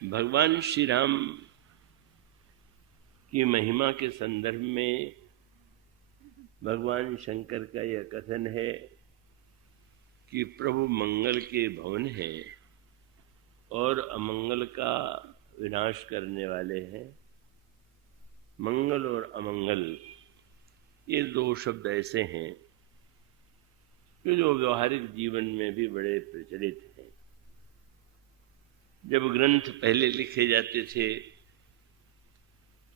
भगवान श्री राम की महिमा के संदर्भ में भगवान शंकर का यह कथन है कि प्रभु मंगल के भवन हैं और अमंगल का विनाश करने वाले हैं। मंगल और अमंगल ये दो शब्द ऐसे हैं कि जो व्यवहारिक जीवन में भी बड़े प्रचलित हैं। जब ग्रंथ पहले लिखे जाते थे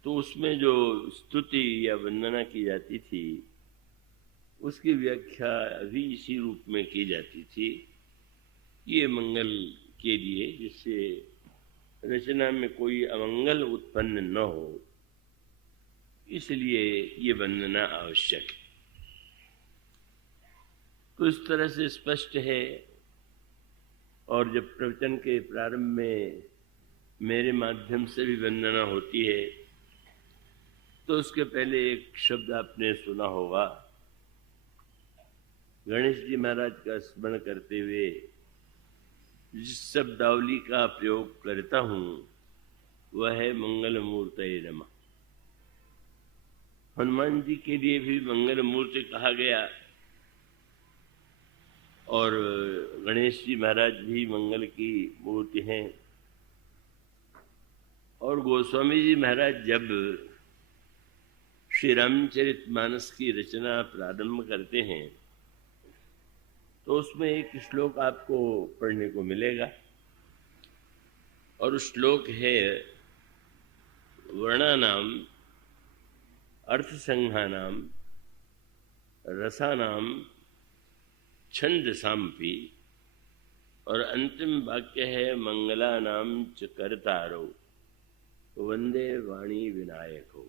तो उसमें जो स्तुति या वंदना की जाती थी उसकी व्याख्या भी इसी रूप में की जाती थी। ये मंगल के लिए, जिससे रचना में कोई अमंगल उत्पन्न न हो, इसलिए ये वंदना आवश्यक है। तो इस तरह से स्पष्ट है। और जब प्रवचन के प्रारंभ में मेरे माध्यम से भी वंदना होती है तो उसके पहले एक शब्द आपने सुना होगा। गणेश जी महाराज का स्मरण करते हुए जिस शब्दावली का प्रयोग करता हूँ वह है मंगल मूर्तये नमः। हनुमान जी के लिए भी मंगल मूर्ति कहा गया और गणेश जी महाराज भी मंगल की मूर्ति हैं। और गोस्वामी जी महाराज जब श्री रामचरितमानस की रचना प्रारंभ करते हैं तो उसमें एक श्लोक आपको पढ़ने को मिलेगा और उस श्लोक है वर्णानाम अर्थसंघानाम रसानाम छंदसाम्पि, और अंतिम वाक्य है मंगलानाम च कर्तारो वंदे वाणी विनायको।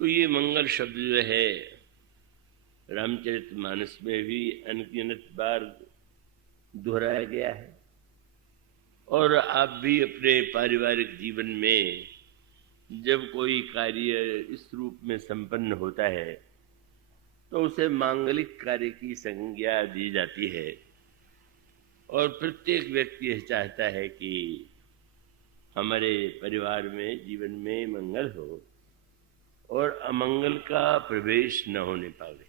तो ये मंगल शब्द जो है रामचरितमानस में भी अनगिनत बार दोहराया गया है और आप भी अपने पारिवारिक जीवन में जब कोई कार्य इस रूप में संपन्न होता है तो उसे मांगलिक कार्य की संज्ञा दी जाती है। और प्रत्येक व्यक्ति यह चाहता है कि हमारे परिवार में, जीवन में मंगल हो और अमंगल का प्रवेश न होने पावे।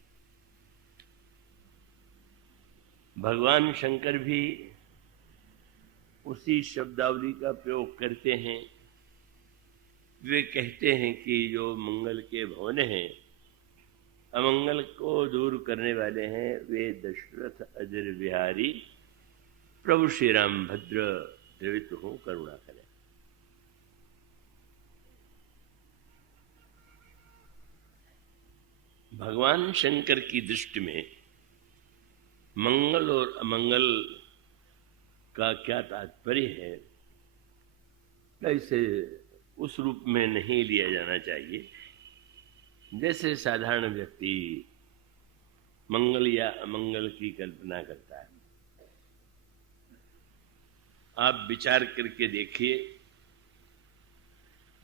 भगवान शंकर भी उसी शब्दावली का प्रयोग करते हैं। वे कहते हैं कि जो मंगल के भवन हैं, अमंगल को दूर करने वाले हैं, वे दशरथ अजर बिहारी प्रभु श्री राम भद्र द्रवित हो करुणा करें। भगवान शंकर की दृष्टि में मंगल और अमंगल का क्या तात्पर्य है, इसे उस रूप में नहीं लिया जाना चाहिए जैसे साधारण व्यक्ति मंगल या अमंगल की कल्पना करता है। आप विचार करके देखिए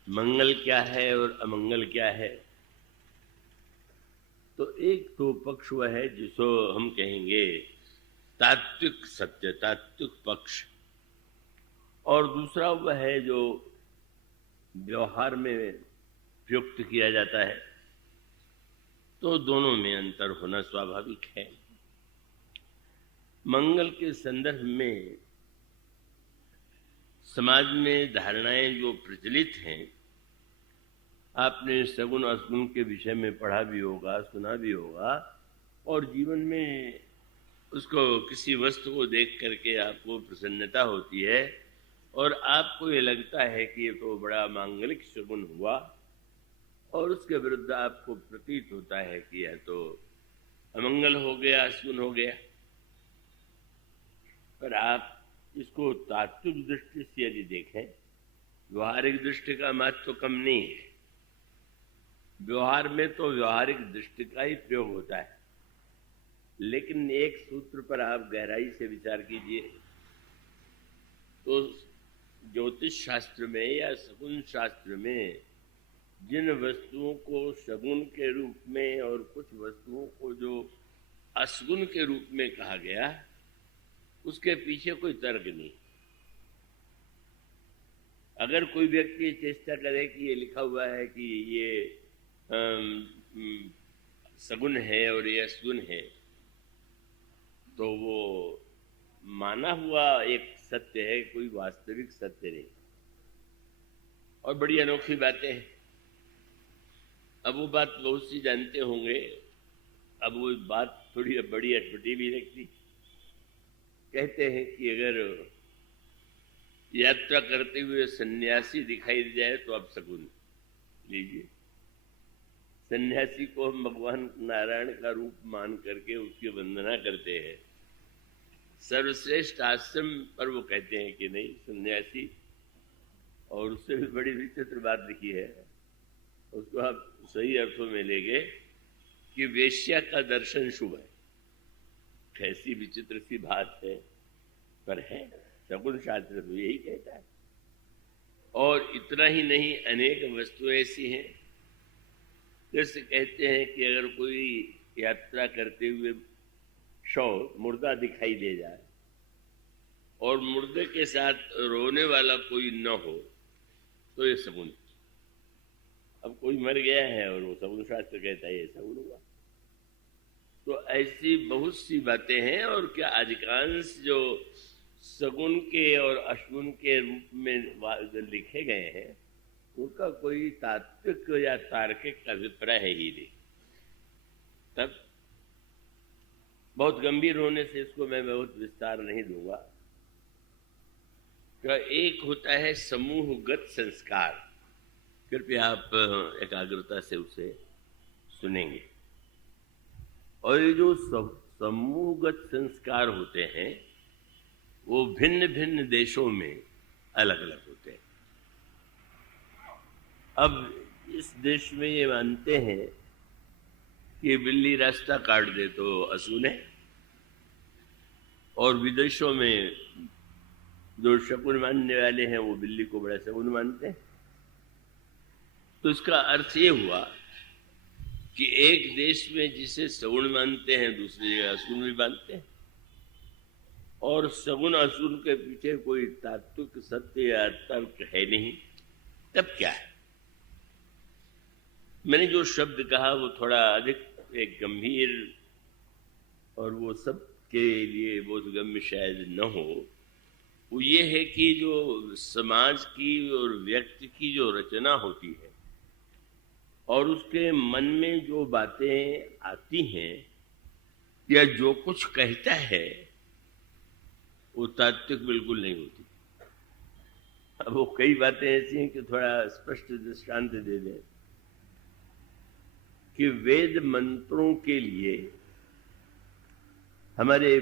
मंगल क्या है और अमंगल क्या है। तो एक तो पक्ष वह है जिसको हम कहेंगे तात्विक सत्य, तात्विक पक्ष, और दूसरा वह है जो व्यवहार में प्रयुक्त किया जाता है। तो दोनों में अंतर होना स्वाभाविक है। मंगल के संदर्भ में समाज में धारणाएं जो प्रचलित हैं, आपने सगुण असगुण के विषय में पढ़ा भी होगा, सुना भी होगा, और जीवन में उसको किसी वस्तु को देख करके आपको प्रसन्नता होती है और आपको ये लगता है कि ये तो बड़ा मांगलिक सगुण हुआ, और उसके विरुद्ध आपको प्रतीत होता है कि यह तो अमंगल हो गया, अशुभ हो गया। पर आप इसको तात्विक दृष्टि से यदि देखें, व्यवहारिक दृष्टि का महत्व तो कम नहीं है। व्यवहार में तो व्यवहारिक दृष्टि का ही प्रयोग होता है, लेकिन एक सूत्र पर आप गहराई से विचार कीजिए तो ज्योतिष शास्त्र में या शकुन शास्त्र में जिन वस्तुओं को सगुण के रूप में और कुछ वस्तुओं को जो असगुण के रूप में कहा गया, उसके पीछे कोई तर्क नहीं। अगर कोई व्यक्ति चेष्टा करे कि ये लिखा हुआ है कि ये सगुन है और ये असगुन है, तो वो माना हुआ एक सत्य है, कोई वास्तविक सत्य नहीं। और बड़ी अनोखी बातें हैं। अब वो बात बहुत सी जानते होंगे, अब वो बात थोड़ी बड़ी अटपटी भी लगती। कहते हैं कि अगर यात्रा करते हुए सन्यासी दिखाई दे जाए तो आप सगुन लीजिए। सन्यासी को हम भगवान नारायण का रूप मान करके उसकी वंदना करते हैं, सर्वश्रेष्ठ आश्रम पर वो कहते हैं कि नहीं सन्यासी। और उससे भी बड़ी विचित्र बात लिखी है, उसको आप सही अर्थों में लेंगे कि वेश्या का दर्शन शुभ है। कैसी विचित्र सी बात है, पर है, सगुन शास्त्र तो यही कहता है। और इतना ही नहीं, अनेक वस्तुएं ऐसी हैं जैसे कहते हैं कि अगर कोई यात्रा करते हुए शव मुर्दा दिखाई दे जाए और मुर्दे के साथ रोने वाला कोई न हो तो ये सगुन। अब कोई मर गया है और वो सगुन शास्त्र कहता है ये सगुन हुआ। तो ऐसी बहुत सी बातें हैं। और क्या अधिकांश जो सगुन के और अशगुन के रूप में लिखे गए हैं उनका कोई तात्विक या तार्किक अभिप्राय है ही नहीं। तब बहुत गंभीर होने से इसको मैं बहुत विस्तार नहीं दूंगा। तो एक होता है समूहगत संस्कार, कृपया आप एकाग्रता से उसे सुनेंगे। और ये जो समूहगत संस्कार होते हैं वो भिन्न भिन्न देशों में अलग अलग होते हैं। अब इस देश में ये मानते हैं कि बिल्ली रास्ता काट दे तो असूल है, और विदेशों में जो शकुन मानने वाले हैं वो बिल्ली को बड़ा शकुन मानते हैं। तो इसका अर्थ ये हुआ कि एक देश में जिसे सगुन मानते हैं दूसरी जगह असुन भी मानते हैं, और सगुन असुन के पीछे कोई तात्विक सत्य या तर्क है नहीं। तब क्या है? मैंने जो शब्द कहा वो थोड़ा अधिक एक गंभीर और वो सब के लिए बोधगम्य शायद न हो। वो ये है कि जो समाज की और व्यक्ति की जो रचना होती है और उसके मन में जो बातें आती हैं या जो कुछ कहता है वो तात्विक बिल्कुल नहीं होती। अब वो कई बातें ऐसी हैं कि थोड़ा स्पष्ट दृष्टांत दे दें कि वेद मंत्रों के लिए हमारे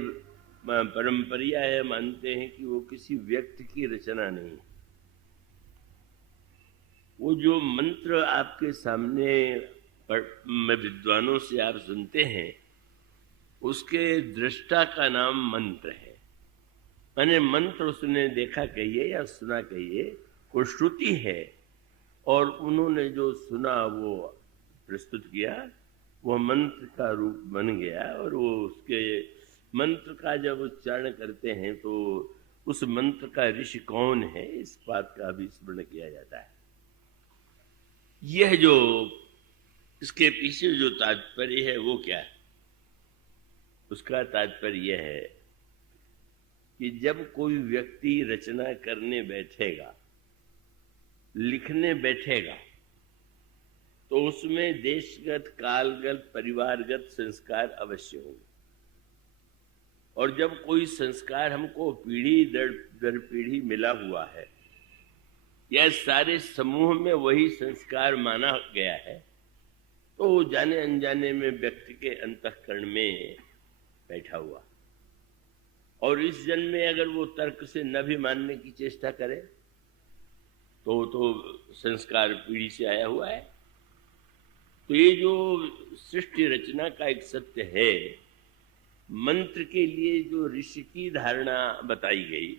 परंपरिया है, मानते हैं कि वो किसी व्यक्ति की रचना नहीं। वो जो मंत्र आपके सामने विद्वानों से आप सुनते हैं उसके दृष्टा का नाम मंत्र है। मैंने मंत्र उसने देखा कहिए या सुना कहिए, वो श्रुति है और उन्होंने जो सुना वो प्रस्तुत किया, वो मंत्र का रूप बन गया। और वो उसके मंत्र का जब उच्चारण करते हैं तो उस मंत्र का ऋषि कौन है इस बात का भी स्मरण किया जाता है। यह जो इसके पीछे जो तात्पर्य है वो क्या है? उसका तात्पर्य यह है कि जब कोई व्यक्ति रचना करने बैठेगा, लिखने बैठेगा, तो उसमें देशगत, कालगत, परिवारगत संस्कार अवश्य होंगे। और जब कोई संस्कार हमको पीढ़ी दर पीढ़ी मिला हुआ है या सारे समूह में वही संस्कार माना गया है, तो जाने अनजाने में व्यक्ति के अंतःकरण में बैठा हुआ। और इस जन्म में अगर वो तर्क से न भी मानने की चेष्टा करे तो संस्कार पीढ़ी से आया हुआ है। तो ये जो सृष्टि रचना का एक सत्य है, मंत्र के लिए जो ऋषि की धारणा बताई गई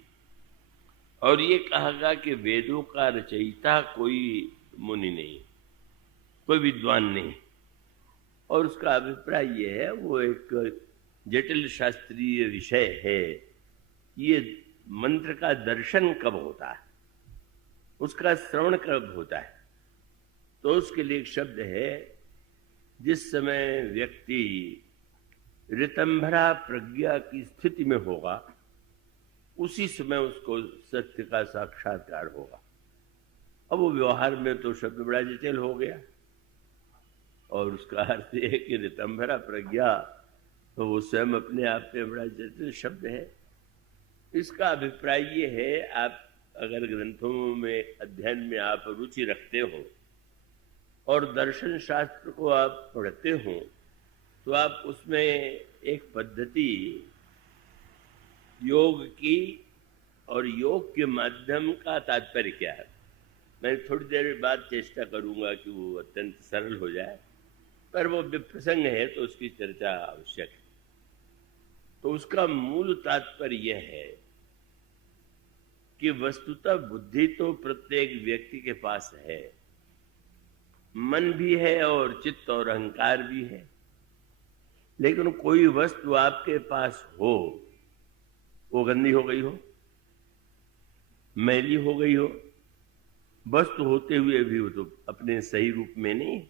और ये कहा गया कि वेदों का रचयिता कोई मुनि नहीं, कोई विद्वान नहीं, और उसका अभिप्राय ये है, वो एक जटिल शास्त्रीय विषय है, ये मंत्र का दर्शन कब होता है, उसका श्रवण कब होता है? तो उसके लिए एक शब्द है, जिस समय व्यक्ति ऋतंभरा प्रज्ञा की स्थिति में होगा उसी समय उसको सत्य का साक्षात्कार होगा। अब वो व्यवहार में तो शब्द बड़ा जटिल हो गया, और उसका अर्थ है कि ऋतंभरा प्रज्ञा तो वो स्वयं अपने आप में बड़ा जटिल शब्द है। इसका अभिप्राय ये है, आप अगर ग्रंथों में अध्ययन में आप रुचि रखते हो और दर्शन शास्त्र को आप पढ़ते हो, तो आप उसमें एक पद्धति योग की, और योग के माध्यम का तात्पर्य क्या है, मैं थोड़ी देर बाद चेष्टा करूंगा कि वो अत्यंत सरल हो जाए, पर वो प्रसंग है तो उसकी चर्चा आवश्यक है। तो उसका मूल तात्पर्य यह है कि वस्तुतः बुद्धि तो प्रत्येक व्यक्ति के पास है, मन भी है और चित्त और अहंकार भी है, लेकिन कोई वस्तु आपके पास हो, वो गंदी हो गई हो, मैली हो गई हो, वस्तु होते हुए भी वो तो अपने सही रूप में नहीं।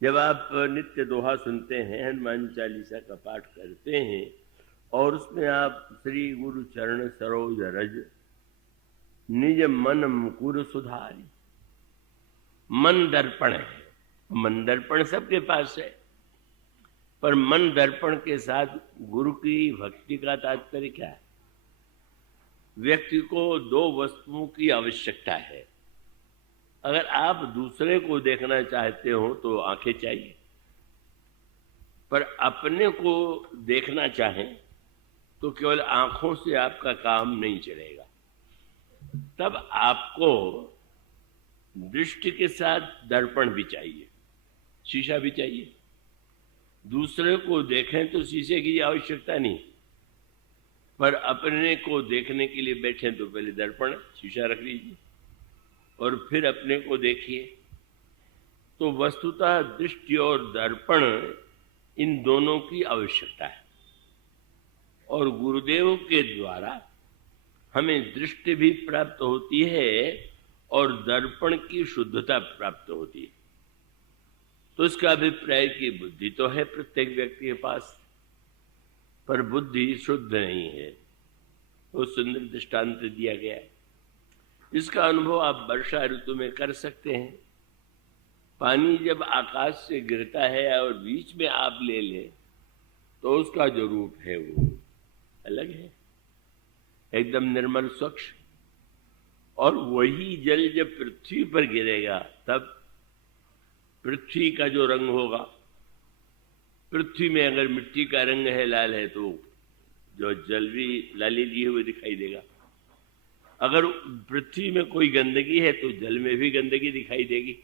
जब आप नित्य दोहा सुनते हैं, हनुमान चालीसा का पाठ करते हैं और उसमें आप श्री गुरु चरण सरोज रज निज मन मुकुर सुधारी, मन दर्पण है। मन दर्पण सबके पास है, पर मन दर्पण के साथ गुरु की भक्ति का तात्पर्य क्या है? व्यक्ति को दो वस्तुओं की आवश्यकता है। अगर आप दूसरे को देखना चाहते हो तो आंखें चाहिए, पर अपने को देखना चाहें तो केवल आंखों से आपका काम नहीं चलेगा। तब आपको दृष्टि के साथ दर्पण भी चाहिए, शीशा भी चाहिए। दूसरे को देखें तो शीशे की आवश्यकता नहीं, पर अपने को देखने के लिए बैठें तो पहले दर्पण शीशा रख लीजिए और फिर अपने को देखिए। तो वस्तुतः दृष्टि और दर्पण, इन दोनों की आवश्यकता है, और गुरुदेव के द्वारा हमें दृष्टि भी प्राप्त होती है और दर्पण की शुद्धता प्राप्त होती है। तो इसका अभिप्राय कि बुद्धि तो है प्रत्येक व्यक्ति के पास, पर बुद्धि शुद्ध नहीं है। वो सुंदर दृष्टांत दिया गया है। इसका अनुभव आप वर्षा ऋतु में कर सकते हैं। पानी जब आकाश से गिरता है और बीच में आप ले लें तो उसका जो रूप है वो अलग है, एकदम निर्मल स्वच्छ। और वही जल जब पृथ्वी पर गिरेगा तब पृथ्वी का जो रंग होगा, पृथ्वी में अगर मिट्टी का रंग है, लाल है, तो जो जल भी लाली लिए हुए दिखाई देगा। अगर पृथ्वी में कोई गंदगी है तो जल में भी गंदगी दिखाई देगी।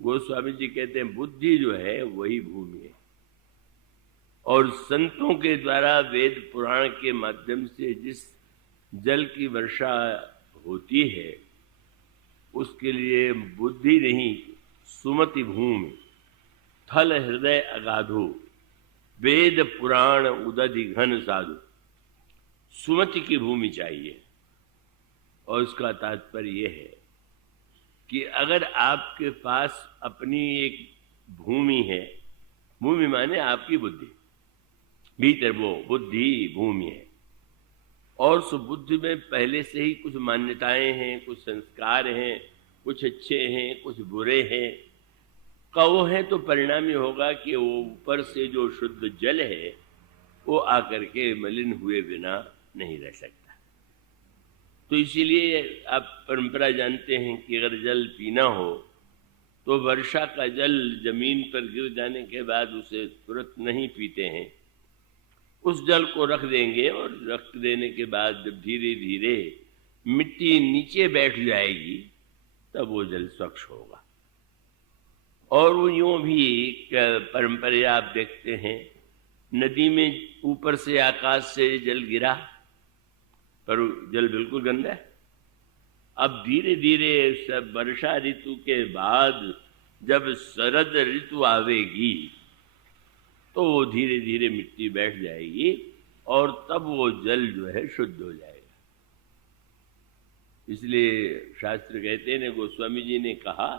गोस्वामी जी कहते हैं बुद्धि जो है वही भूमि है, और संतों के द्वारा वेद पुराण के माध्यम से जिस जल की वर्षा होती है उसके लिए बुद्धि नहीं, सुमति भूमि थल हृदय अगाधो वेद पुराण उदधि घन साधु, सुमति की भूमि चाहिए। और उसका तात्पर्य यह है कि अगर आपके पास अपनी एक भूमि है, भूमि माने आपकी बुद्धि, भीतर वो बुद्धि भूमि है, और उस बुद्धि में पहले से ही कुछ मान्यताएं हैं, कुछ संस्कार हैं, कुछ अच्छे हैं, कुछ बुरे हैं, कहो है, तो परिणाम ये होगा कि वो ऊपर से जो शुद्ध जल है वो आकर के मलिन हुए बिना नहीं रह सकता। तो इसीलिए आप परंपरा जानते हैं कि अगर जल पीना हो तो वर्षा का जल जमीन पर गिर जाने के बाद उसे तुरंत नहीं पीते हैं, उस जल को रख देंगे, और रख देने के बाद जब धीरे धीरे मिट्टी नीचे बैठ जाएगी तब वो जल स्वच्छ होगा। और वो यूं भी परंपरा आप देखते हैं, नदी में ऊपर से आकाश से जल गिरा पर जल बिल्कुल गंदा है। अब धीरे धीरे सब वर्षा ऋतु के बाद जब शरद ऋतु आवेगी तो वो धीरे धीरे मिट्टी बैठ जाएगी और तब वो जल जो है शुद्ध हो जाएगा। इसलिए शास्त्र कहते हैं, गोस्वामी जी ने कहा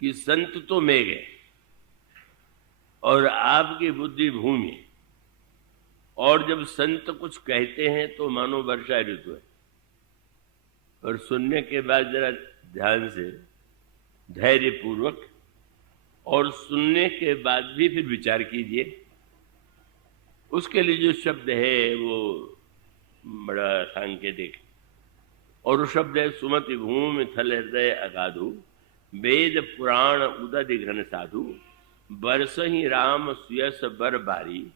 कि संत तो मेघ है और आपकी बुद्धि भूमि है, और जब संत कुछ कहते हैं तो मानो वर्षा ऋतु है। और सुनने के बाद जरा ध्यान से, धैर्य पूर्वक, और सुनने के बाद भी फिर विचार कीजिए। उसके लिए जो शब्द है वो बड़ा सांकेतिक, और वो शब्द है सुमति भूमि थल हृदय अगाधु, वेद पुराण उदधि घन साधु, बरसहि राम सुयस बर बारी,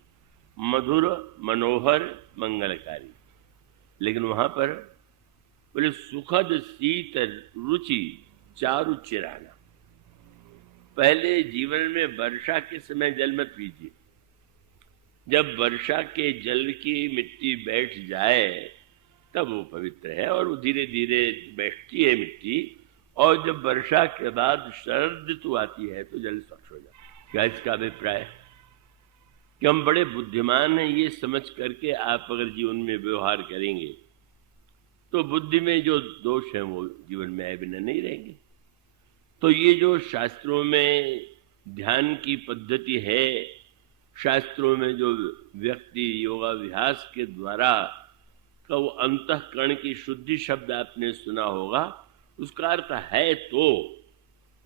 मधुर मनोहर मंगलकारी। लेकिन वहां पर बोले सुखद शीत रुचि चारु चिराना। पहले जीवन में वर्षा के समय जल मत पीजिए। जब वर्षा के जल की मिट्टी बैठ जाए तब वो पवित्र है, और वो धीरे धीरे बैठती है मिट्टी, और जब वर्षा के बाद शरद ऋतु आती है तो जल स्वच्छ हो जाता है। क्या इसका अभिप्राय है कि हम बड़े बुद्धिमान हैं, ये समझ करके आप अगर जीवन में व्यवहार करेंगे तो बुद्धि में जो दोष हैं वो जीवन में आए बिना नहीं रहेंगे। तो ये जो शास्त्रों में ध्यान की पद्धति है, शास्त्रों में जो व्यक्ति योगाभ्यास के द्वारा का वो अंतःकरण की शुद्धि शब्द आपने सुना होगा, उसका अर्थ है तो,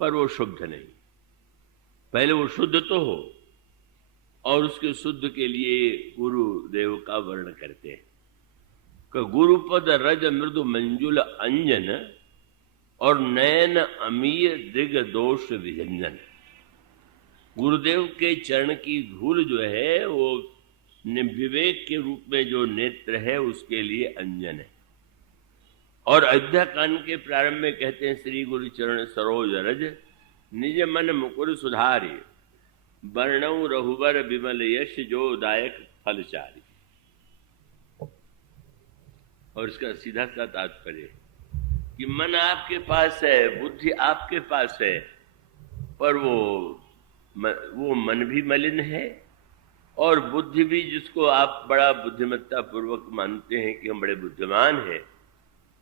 पर वो शुद्ध नहीं। पहले वो शुद्ध तो हो, और उसके शुद्ध के लिए गुरुदेव का वर्ण करते हैं कि गुरुपद रज मृदु मंजुल अंजन, और नयन अमीय दिग दोष विजंजन। गुरुदेव के चरण की धूल जो है वो विवेक के रूप में जो नेत्र है उसके लिए अंजन है। और अयोध्या कांड के प्रारंभ में कहते हैं, श्री गुरु चरण सरोज रज, निज मन मुकुर सुधारी, वर्णऊ रघुबर विमल यश जो दायक फलचारी। और इसका सीधा सा तात्पर्य कि मन आपके पास है, बुद्धि आपके पास है, पर वो मन भी मलिन है, और बुद्धि भी, जिसको आप बड़ा बुद्धिमत्ता पूर्वक मानते हैं कि हम बड़े बुद्धिमान हैं,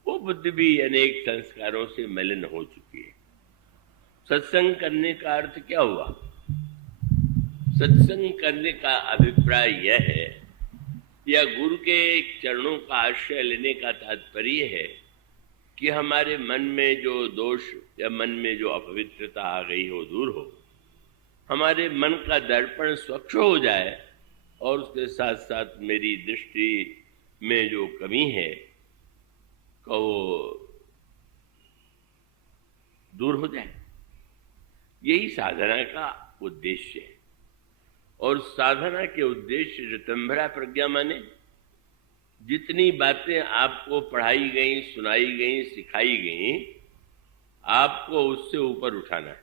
वो बुद्धि भी अनेक संस्कारों से मलिन हो चुकी है। सत्संग करने का अर्थ क्या हुआ? सत्संग करने का अभिप्राय यह है, या गुरु के चरणों का आश्रय लेने का तात्पर्य है कि हमारे मन में जो दोष या मन में जो अपवित्रता आ गई हो दूर हो, हमारे मन का दर्पण स्वच्छ हो जाए, और उसके साथ साथ मेरी दृष्टि में जो कमी है वो दूर हो जाए। यही साधना का उद्देश्य है। और साधना के उद्देश्य ऋतंभरा प्रज्ञा माने जितनी बातें आपको पढ़ाई गई, सुनाई गई, सिखाई गई, आपको उससे ऊपर उठाना है।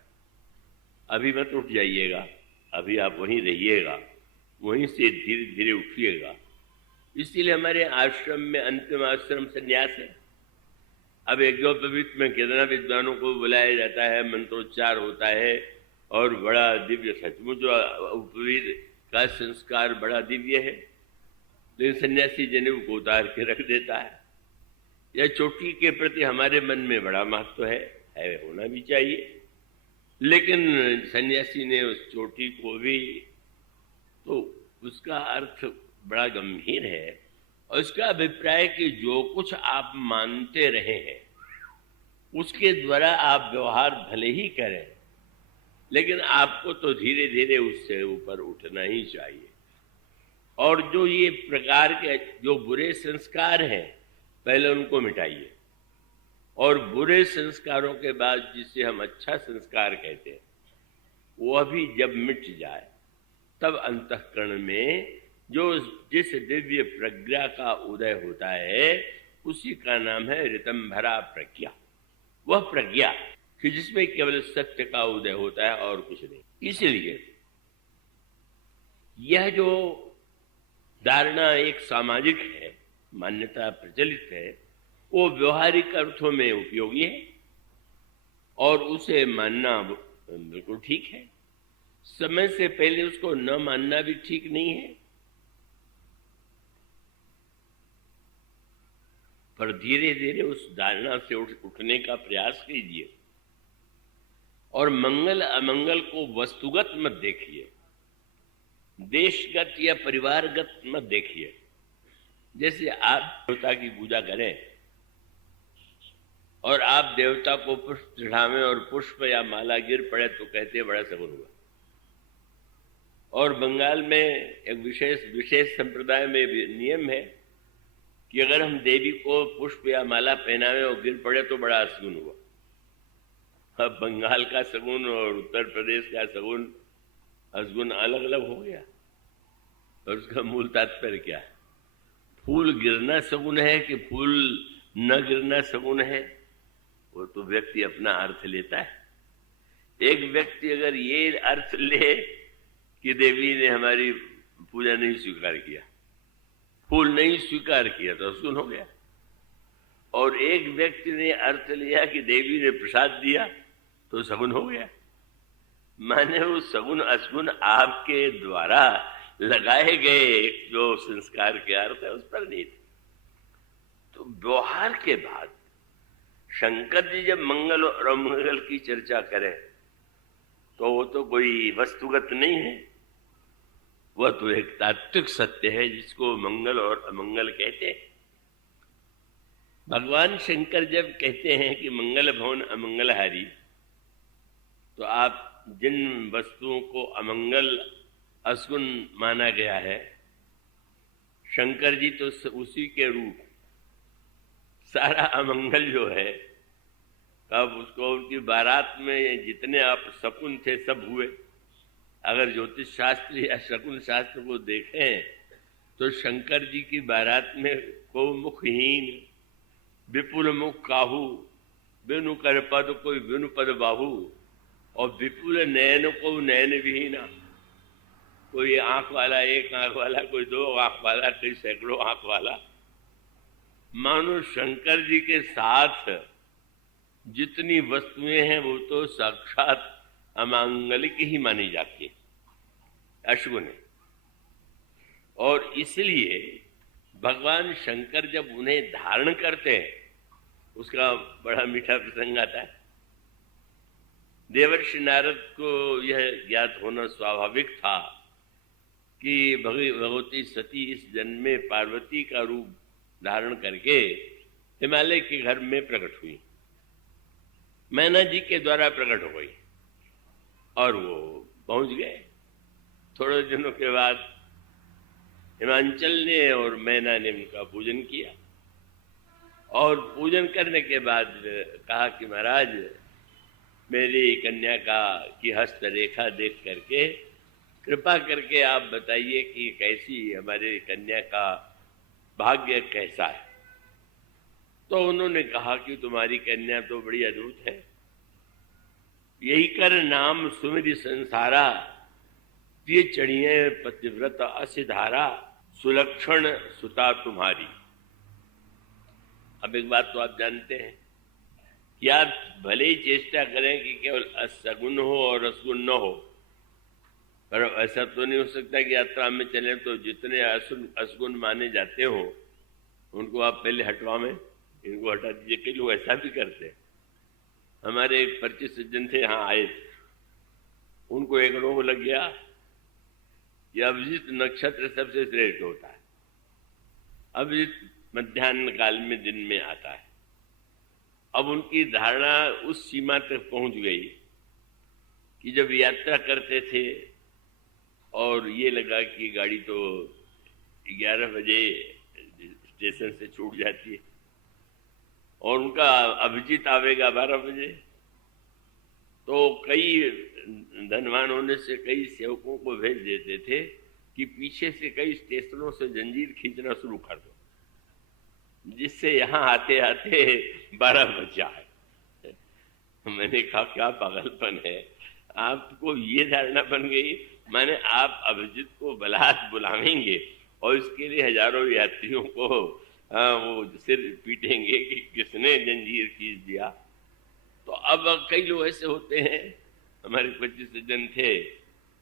अभी मत उठ जाइएगा, अभी आप वहीं रहिएगा, वहीं से धीरे धीरे उठिएगा। इसीलिए हमारे आश्रम में अंतिम आश्रम संन्यास है। अब यज्ञोपवीत में कितना विद्वानों को बुलाया जाता है, मंत्रोच्चार होता है, और बड़ा दिव्य, सचमुच उपवीत का संस्कार बड़ा दिव्य है, लेकिन सन्यासी जनेऊ को उतार के रख देता है। यह चोटी के प्रति हमारे मन में बड़ा महत्व है, होना भी चाहिए, लेकिन सन्यासी ने उस चोटी को भी, तो उसका अर्थ बड़ा गंभीर है। और इसका अभिप्राय कि जो कुछ आप मानते रहे हैं उसके द्वारा आप व्यवहार भले ही करें, लेकिन आपको तो धीरे धीरे उससे ऊपर उठना ही चाहिए। और जो ये प्रकार के जो बुरे संस्कार हैं, पहले उनको मिटाइए, और बुरे संस्कारों के बाद जिसे हम अच्छा संस्कार कहते हैं, वह भी जब मिट जाए तब अंतःकरण में जो जिस दिव्य प्रज्ञा का उदय होता है उसी का नाम है ऋतंभरा प्रज्ञा। वह प्रज्ञा कि जिसमें केवल सत्य का उदय होता है और कुछ नहीं। इसलिए यह जो धारणा एक सामाजिक है, मान्यता प्रचलित है, वो व्यवहारिक अर्थों में उपयोगी है, और उसे मानना बिल्कुल ठीक है। समय से पहले उसको न मानना भी ठीक नहीं है। पर धीरे धीरे उस धारणा से उठने का प्रयास कीजिए और मंगल अमंगल को वस्तुगत मत देखिए, देशगत या परिवारगत मत देखिए। जैसे आप देवता की पूजा करें और आप देवता को पुष्प चढ़ावें और पुष्प या माला गिर पड़े तो कहते बड़ा सगुन हुआ। और बंगाल में एक विशेष संप्रदाय में भी नियम है कि अगर हम देवी को पुष्प या माला पहनावें और गिर पड़े तो बड़ा असगुन हुआ। अब बंगाल का सगुन और उत्तर प्रदेश का सगुन असगुन अलग अलग हो गया। और उसका मूल तात्पर्य क्या है? फूल गिरना सगुन है कि फूल न गिरना सगुन है, वो तो व्यक्ति अपना अर्थ लेता है। एक व्यक्ति अगर ये अर्थ ले कि देवी ने हमारी पूजा नहीं स्वीकार किया, फूल नहीं स्वीकार किया, तो असगुन हो गया। और एक व्यक्ति ने अर्थ लिया कि देवी ने प्रसाद दिया तो सगुन हो गया। माने वो सगुन असगुन आपके द्वारा लगाए गए जो संस्कार के अर्थ है उस पर नहीं थे। तो व्यवहार के बाद शंकर जी जब मंगल और अमंगल की चर्चा करें तो वो तो कोई वस्तुगत नहीं है, वह तो एक तात्विक सत्य है जिसको मंगल और अमंगल कहते हैं। भगवान शंकर जब कहते हैं कि मंगल भवन अमंगलहारी, तो आप जिन वस्तुओं को अमंगल असगुन माना गया है, शंकर जी तो उसी के रूप सारा अमंगल जो है, अब उसको उनकी बारात में जितने आप शकुन थे सब हुए। अगर ज्योतिष शास्त्र या शकुन शास्त्र को देखें तो शंकर जी की बारात में को मुखहीन, विपुल मुख काहू, बिनु कर पद कोई बिनु पद बाहू, और विपुल नयन को नयन विहीना। कोई आंख वाला, एक आंख वाला, कोई दो आंख वाला, कोई सैकड़ों आंख वाला। मानो शंकर जी के साथ जितनी वस्तुएं हैं वो तो साक्षात अमांगलिक ही मानी जाती है, अशुभ है। और इसलिए भगवान शंकर जब उन्हें धारण करते हैं, उसका बड़ा मीठा प्रसंग आता है। देवर्षि नारद को यह ज्ञात होना स्वाभाविक था कि भगवती सती इस जन्म में पार्वती का रूप धारण करके हिमालय के घर में प्रकट हुई, मैना जी के द्वारा प्रकट हो गई और वो पहुंच गए। थोड़े दिनों के बाद हिमांचल ने और मैना ने उनका पूजन किया और पूजन करने के बाद कहा कि महाराज, मेरी कन्या की हस्त रेखा देख करके कृपा करके आप बताइए कि कैसी हमारी कन्या का भाग्य कैसा है। तो उन्होंने कहा कि तुम्हारी कन्या तो बड़ी अद्भुत है, यही कर नाम सुमिरि संसारा, ये चढ़िए पतिव्रत असिधारा, सुलक्षण सुता तुम्हारी। अब एक बात तो आप जानते हैं कि आप भले ही चेष्टा करें कि केवल असगुन हो और असगुन न हो, पर ऐसा तो नहीं हो सकता कि यात्रा में चले तो जितने असगुन माने जाते हो उनको आप पहले हटवाएं, इनको हटा दीजिए। कई लोग ऐसा भी करते हैं। हमारे एक परिचित सज्जन थे, यहाँ आए, उनको एक रोग लग गया कि अभिजीत नक्षत्र सबसे श्रेष्ठ होता है। अभिजीत मध्याह्न काल में दिन में आता है। अब उनकी धारणा उस सीमा तक पहुंच गई कि जब यात्रा करते थे और ये लगा कि गाड़ी तो 11 बजे स्टेशन से छूट जाती है और उनका अभिजीत आवेगा 12 बजे, तो कई धनवान होने से कई सेवकों को भेज देते थे कि पीछे से कई स्टेशनों से जंजीर खींचना शुरू कर दो, जिससे यहाँ आते आते 12 बज जाए। मैंने कहा क्या पागलपन है, आपको ये धारणा बन गई, माने आप अभिजीत को बलात् बुलावेंगे और इसके लिए हजारों यात्रियों को वो सिर पीटेंगे कि किसने जंजीर खींच दिया। तो अब कई लोग ऐसे होते हैं, हमारे 25 सज्जन थे,